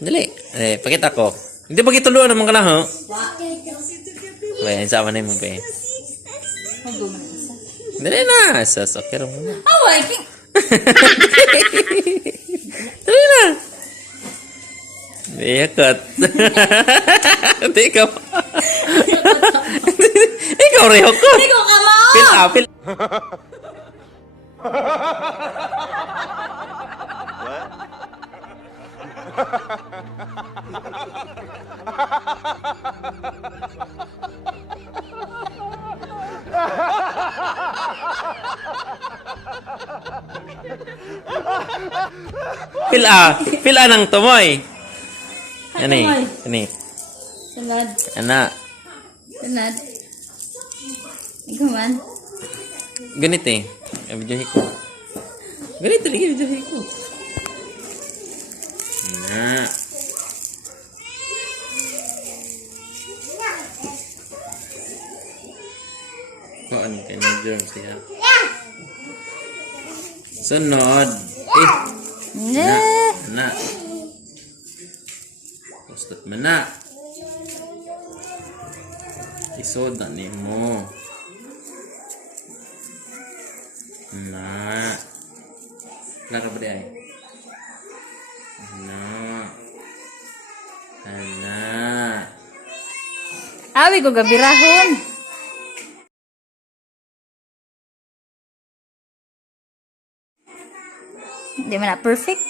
Dali. Pakita ko. Hindi pa kituluan naman ka na, ho? Bayan, sama na mo, bayan. Dali na. Sasakir mo na. Away! Dali na. Iyakot. Hindi ikaw. Ikaw rin ako. Ikaw ka mo! Apil. Pila ng tumoy. Ani, ani. Salad. Ana, Salad. Ikaw man. ganito eh. Abidyohin ko. Ganito lagi abidyohin ko. Na. Kuan ka ni Jerome siya. Sunod. Na. Na. Pustot mo na. Isod na ni mo. Na. Lara ba di ay? Na. Ana. Awi ko gabirahon. Di man na perfect.